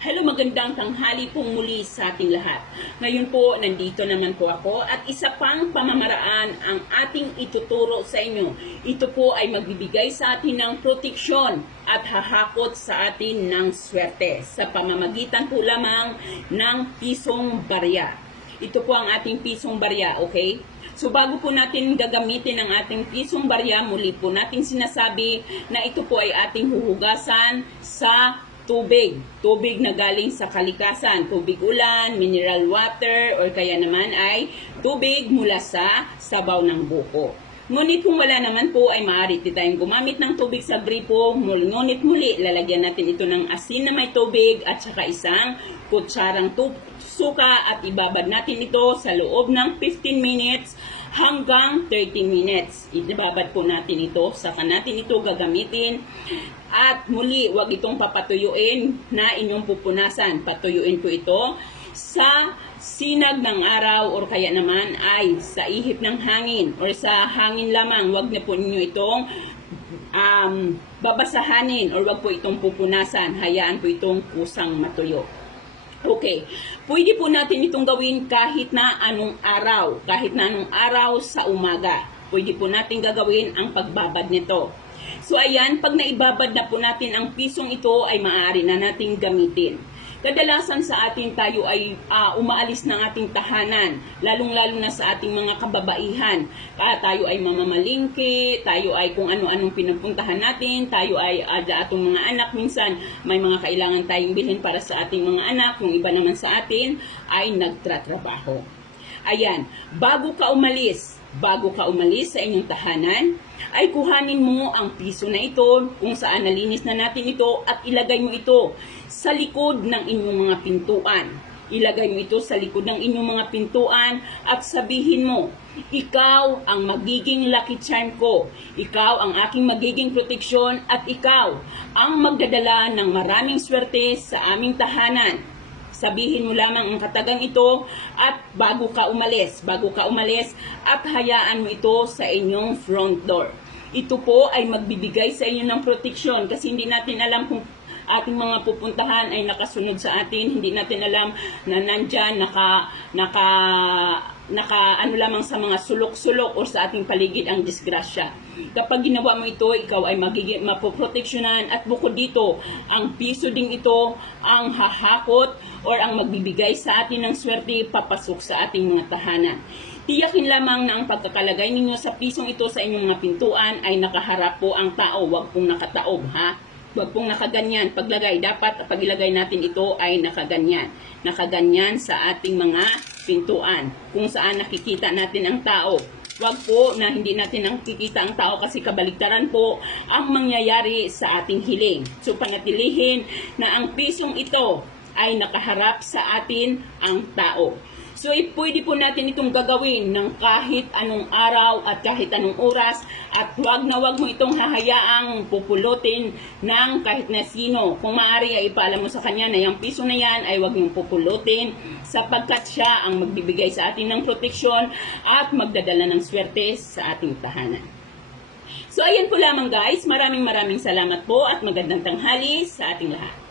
Hello, magandang tanghali pong muli sa ating lahat. Ngayon po, nandito naman po ako at isa pang pamamaraan ang ating ituturo sa inyo. Ito po ay magbibigay sa atin ng proteksyon at hahakot sa atin ng swerte sa pamamagitan po lamang ng pisong barya. Ito po ang ating pisong barya, okay? So bago po natin gagamitin ang ating pisong barya, muli po natin sinasabi na ito po ay ating huhugasan sa tubig. Tubig na galing sa kalikasan. Tubig ulan, mineral water, or kaya naman ay tubig mula sa sabaw ng buko. Ngunit kung wala naman po ay maaari tayong gumamit ng tubig sa gripo. Ngunit muli, lalagyan natin ito ng asin na may tubig at saka isang kutsarang suka at ibabad natin ito sa loob ng 15 minutes hanggang 30 minutes. Ibabad po natin ito, saka natin ito gagamitin. At muli, wag itong papatuyuin na inyong pupunasan. Patuyuin po ito sa sinag ng araw or kaya naman ay sa ihip ng hangin or sa hangin lamang. Wag na po ninyo itong um, babasahanin or wag po itong pupunasan. Hayaan po itong kusang matuyo. Okay. Pwede po natin itong gawin kahit na anong araw. Kahit na anong araw sa umaga. Pwede po natin gagawin ang pagbabad nito. So ayan, pag naibabad na po natin ang pisong ito ay maaari na nating gamitin. Kadalasan sa atin tayo ay ah, umaalis ng ating tahanan, lalong-lalo na sa ating mga kababaihan. Kaya tayo ay mamamalingki, tayo ay kung ano-anong pinupuntahan natin, tayo ay ada atong mga anak. Minsan may mga kailangan tayong bilhin para sa ating mga anak, yung iba naman sa atin ay nagtratrabaho. Ayan, bago ka umalis, bago ka umalis sa inyong tahanan, ay kuhanin mo ang piso na ito kung saan nalinis na natin ito at ilagay mo ito sa likod ng inyong mga pintuan. Ilagay mo ito sa likod ng inyong mga pintuan at sabihin mo, ikaw ang magiging lucky charm ko. Ikaw ang aking magiging proteksyon at ikaw ang magdadala ng maraming swerte sa aming tahanan. Sabihin mo lamang ang katagang ito at bago ka umalis, bago ka umalis at hayaan mo ito sa inyong front door. Ito po ay magbibigay sa inyo ng proteksyon kasi hindi natin alam kung ating mga pupuntahan ay nakasunod sa atin, hindi natin alam na nandyan, naka, naka, naka ano lamang sa mga sulok-sulok o sa ating paligid ang disgrasya. Kapag ginawa mo ito, ikaw ay magiging mapoproteksyonan at bukod dito, ang piso ding ito ang hahakot or ang magbibigay sa atin ng swerte papasok sa ating mga tahanan. Tiyakin lamang na ang pagkakalagay ninyo sa pisong ito sa inyong mga pintuan ay nakaharap po ang tao, wag pong nakataob ha. Huwag pong nakaganyan. Paglagay, dapat pag ilagay natin ito ay nakaganyan. Nakaganyan sa ating mga pintuan. Kung saan nakikita natin ang tao. Huwag po na hindi natin nakikita ang tao kasi kabaligtaran po ang mangyayari sa ating hiling. So panatilihin na ang pisong ito ay nakaharap sa atin ang tao. So, eh, pwede po natin itong gagawin ng kahit anong araw at kahit anong oras at wag na wag mo itong hahayaang pupulutin ng kahit na sino. Kung maaari ay ipaalam mo sa kanya na yung piso na yan ay wag mong pupulutin sapagkat siya ang magbibigay sa atin ng proteksyon at magdadala ng swerte sa ating tahanan. So, ayan po lamang guys. Maraming maraming salamat po at magandang tanghali sa ating lahat.